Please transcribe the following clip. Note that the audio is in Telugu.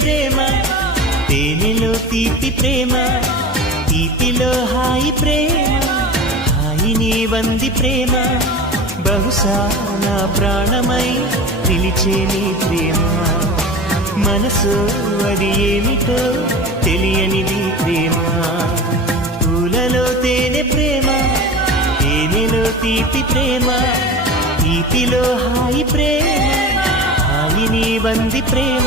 ప్రేమ, తేనెలో తీపి ప్రేమ, తీపిలో హాయి ప్రేమ, హాయిని వంది ప్రేమ, బహుశా నా ప్రాణమై పిలిచే నీ ప్రేమ. మనసు అది ఏమిటో తెలియనిది ప్రేమ. పూలలో తేనె ప్రేమ, తేనెలో తీపి ప్రేమ, తీపిలో హాయి ప్రేమ, హాయిని వంది ప్రేమ.